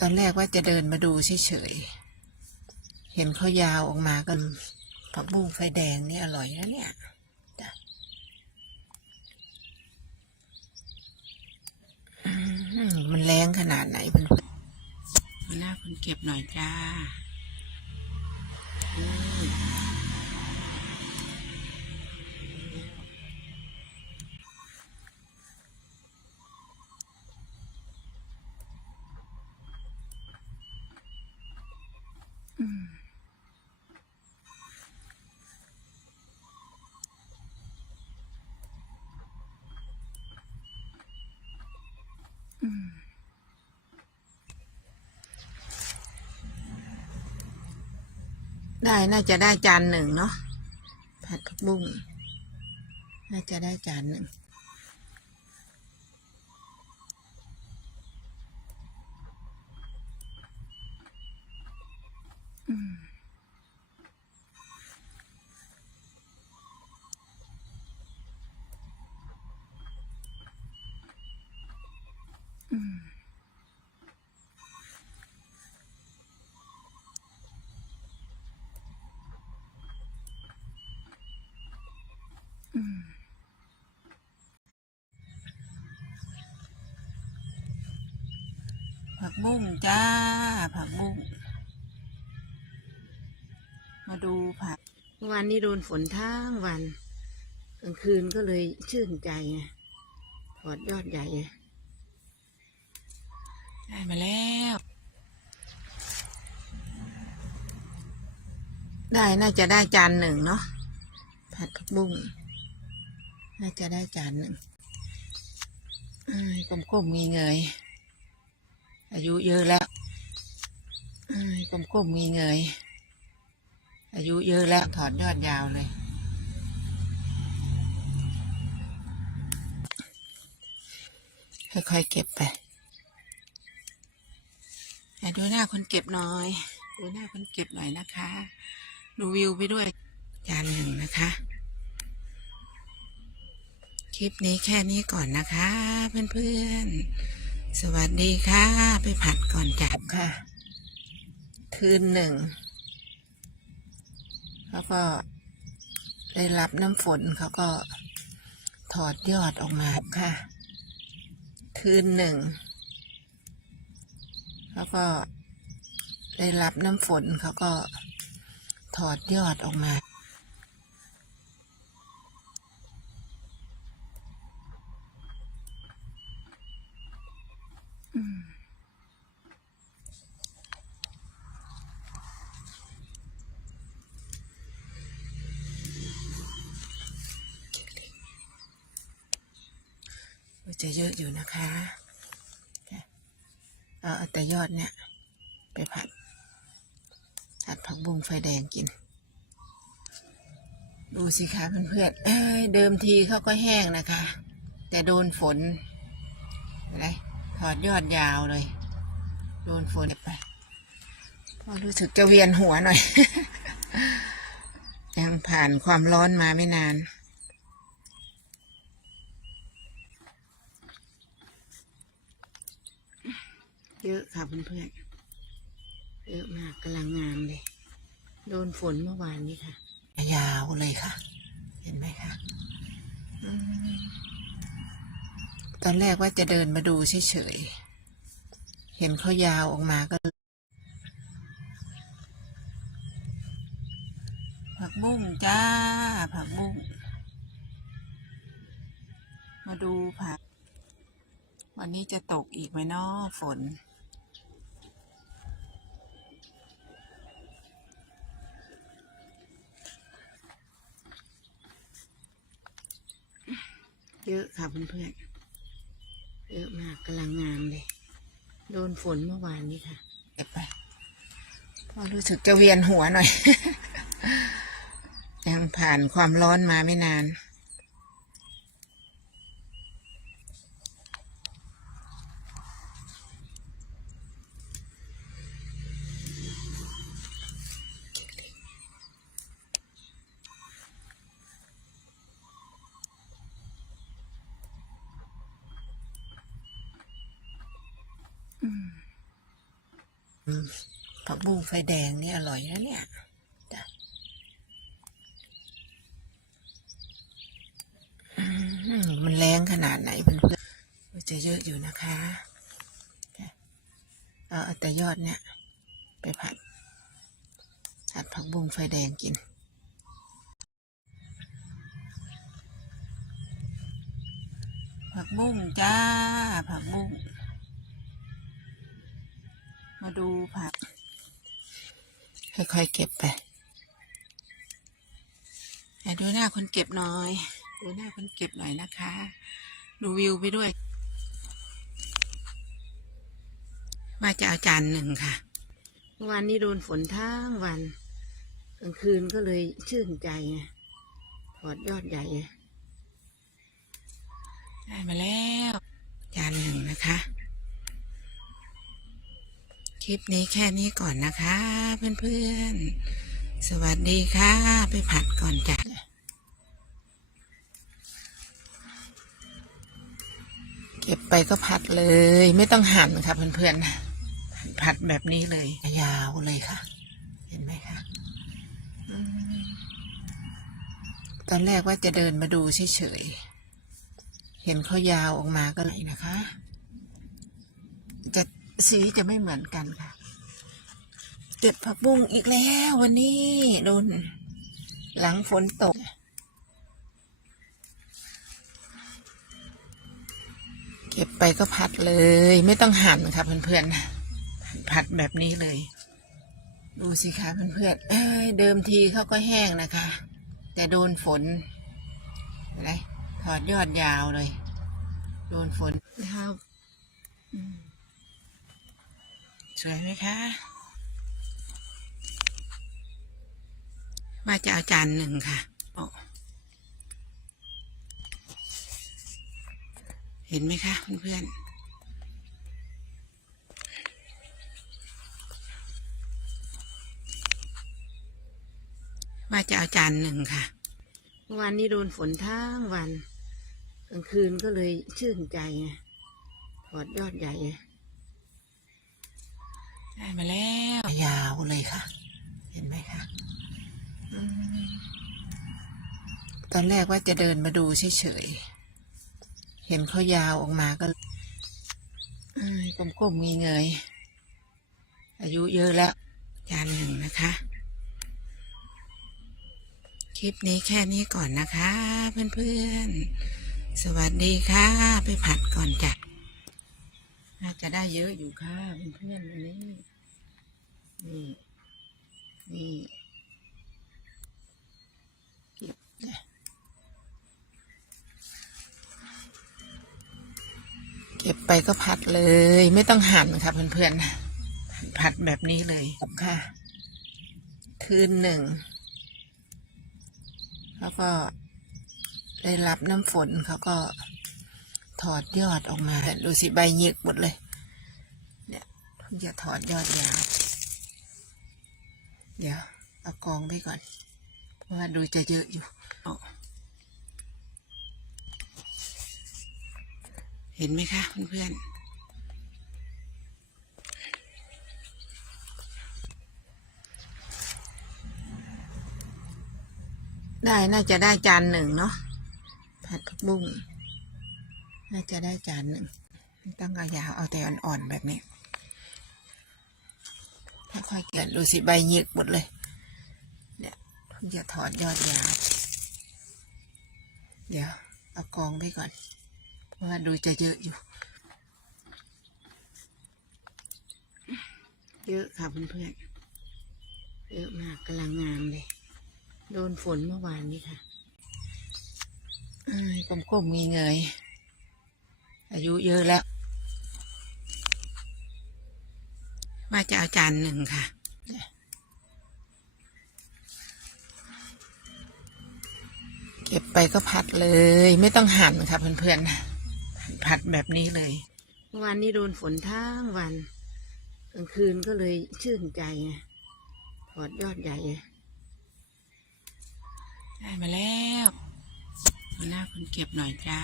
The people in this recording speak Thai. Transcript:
ตอนแรกว่าจะเดินมาดูเฉยๆ เห็นเขายาวออกมากันผักบุ้งไฟแดงนี่อร่อยนะเนี่ยมันแรงขนาดไหนเพื่อนหน้าคนเก็บหน่อยจ้า ได้น่าจะได้จานหนึ่งเนาะผัดผักบุ้งน่าจะได้จานหนึ่งอืม ผักบุ้งจ้า ผักบุ้ง มาดูผักเมื่อวานนี้โดนฝนทั้งวันกลางคืนก็เลยชื่นใจไงถอดยอดใหญ่ไงได้มาแล้ว ได้น่าจะได้จานหนึ่งเนาะผัดผักบุ้ง น่าจะได้จานหนึ่งกลมกลมๆมีเงย อายุเยอะแล้วกลมกลมๆมีเงยอายุเยอะแล้วถอดยอดยาวเลย ค่อยๆเก็บไปแต่ดูหน้าคนเก็บหน่อย ดูหน้าคนเก็บหน่อยนะคะ ดูวิวไปด้วยจานหนึ่งนะคะ คลิปนี้แค่นี้ก่อนนะคะ เพื่อนๆ สวัสดีค่ะ ไปผัดก่อนจับค่ะ คืนหนึ่ง แล้วก็ได้รับน้ำฝนเขาก็ถอดยอดออกมาค่ะ คืนหนึ่ง แล้วก็ได้รับน้ำฝนเขาก็ถอดยอดออกมา จะเยอะอยู่นะคะเอาแต่ยอดเนี่ย ไปผัด ผัดผักบุ้งไฟแดงกิน ดูสิคะเพื่อนๆเอ้ยเดิมทีเขาก็แห้งนะคะ แต่โดนฝนอะไร ถอดยอดยาวเลย โดนฝนไปรู้สึกจะเวียนหัวหน่อย ยังผ่านความร้อนมาไม่นานเยอะค่ะเพื่อนๆเยอะมากกำลังงามเลย โดนฝนเมื่อวานนี้ค่ะ ยาวเลยค่ะ เห็นไหมคะอืมต อนแรกว่าจะเดินมาดูเฉยๆ เห็นเขายาวออกมาก็ผักบุ้งจ้า ผักบุ้ง มาดูผัก วันนี้จะตกอีกไหมนาะฝน เยอะค่ะเพื่อนๆ อะมากกำลังงามเลย โดนฝนเมื่อวานนี้ค่ะเก็บไปพอรู้สึกจะเวียนหัวหน่อย ยังผ่านความร้อนมาไม่นาน ผักบุ้งไฟแดงนี่อร่อยนะเนี่ยจ้ะมันแรงขนาดไหนเพื่อนๆมันจะเยอะอยู่นะคะเอาเอาแต่ยอดเนี่ย ไปผัดผัดผักบุ้งไฟแดงกิน ผักบุ้งจ้า ผักบุ้ง มาดูผัก ค่อยๆเก็บไปแต่ดูหน้าคนเก็บหน่อย ดูหน้าคนเก็บหน่อยนะคะ ดูวิวไปด้วย ว่าจะเอาจานหนึ่งค่ะ เมื่อวานนี้โดนฝนทั้งวัน กลางคืนก็เลยชื่นใจไงถอดยอดใหญ่ไงได้มาแล้ว จานหนึ่งนะคะ คลิปนี้แค่นี้ก่อนนะคะ เพื่อนๆ สวัสดีค่ะ ไปผัดก่อนจ้ะเก็บไปก็ผัดเลย ไม่ต้องหั่นค่ะเพื่อนๆ ผัดแบบนี้เลย ยาวเลยค่ะ เห็นไหมคะตอนแรกว่าจะเดินมาดูเฉยๆ เห็นเขายาวออกมาก็เลยนะคะ สีจะไม่เหมือนกันค่ะ เก็บผักบุ้งอีกแล้ววันนี้โดนหลังฝนตก เก็บไปก็ผัดเลย ไม่ต้องหั่นค่ะเพื่อนๆผัดแบบนี้เลย ดูสิคะเพื่อนๆเเดิมทีเขาก็แห้งนะคะ แต่โดนฝนอะไรถอดยอดยาวเลย โดนฝนนะครับ สวยไหมคะว่าจะเอาจานหนึ่งค่ะโอเห็นไหมคะเพื่อนๆว่าจะเอาจานหนึ่งค่ะ เมื่อวานนี้โดนฝนทั้งวัน กลางคืนก็เลยชื่นใจถอดยอดใหญ่ ได้มาแล้วยาวเลยค่ะ เห็นไหมคะอมตอนแรกว่าจะเดินมาดูเฉยๆ เห็นเขายาวออกมาก็อ้ยก้มๆมีเงย อายุเยอะแล้วจานหนึ่งนะคะ คลิปนี้แค่นี้ก่อนนะคะ เพื่อนๆ สวัสดีค่ะ ไปผัดก่อนจ้ะ น่าจะได้เยอะอยู่ค่ะเพื่อนๆวันนี้ นี่ นี่เก็บนะเก็บไปก็ผัดเลย ไม่ต้องหั่นค่ะเพื่อนๆผัดแบบนี้เลยค่ะ คืนหนึ่ง แล้วก็ได้รับน้ำฝนเขาก็ ถอดยอดออกมาดูสิใบหยิกหมดเลย เนี่ยเพิ่งจะถอดยอดยาวเดี๋ยวเอากองไปก่อน เพราะว่าดูจะเยอะอยู่เอาเห็นไหมคะเพื่อนๆได้ น่าจะได้จานหนึ่งเนาะผัดผักบุ้ง น่าจะได้จานหนึ่งต้องเอายาวเอาแต่อ่อนๆแบบนี้ค่อยๆเกิดดูสิใบหยิกหมดเลย เนี่ยเพิ่งจะถอดยอดยาวเดี๋ยวเอากองไปก่อน เพราะว่าดูจะเยอะอยู่ เยอะค่ะเพื่อนๆเยอะมากกำลังงามเลย โดนฝนเมื่อวานนี้ค่ะอ้ยก้มๆมีเงย อายุเยอะแล้ว ว่าจะเอาจานหนึ่งค่ะ เก็บไปก็ผัดเลย ไม่ต้องหั่นค่ะเพื่อนๆ ผัดแบบนี้เลยเมื่อวานนี้โดนฝนทั้งวันกลางคืนก็เลยชื่นใจไงถอดยอดใหญ่ไงได้มาแล้วเอาหน้าคนเก็บหน่อยจ้า